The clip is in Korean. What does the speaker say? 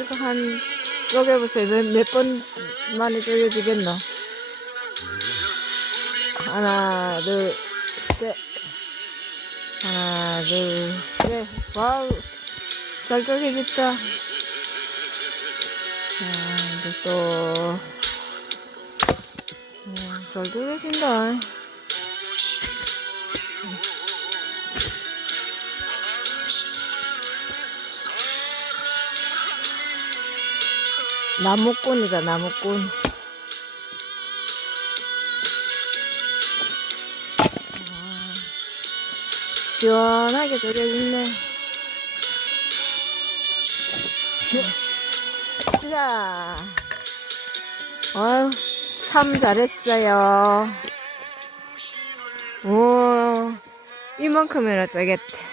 이거 한, 쪼개보세요. 몇 번 만에 쪼개지겠노? 하나, 둘, 셋. 하나, 둘, 셋. 와우. 잘 쪼개졌다. 자, 이제 또. 잘 쪼개진다. 나무꾼이다, 나무꾼. 시원하게 쪼개졌네. 자, 참 잘했어요. 오, 이만큼이나 쪼갰다.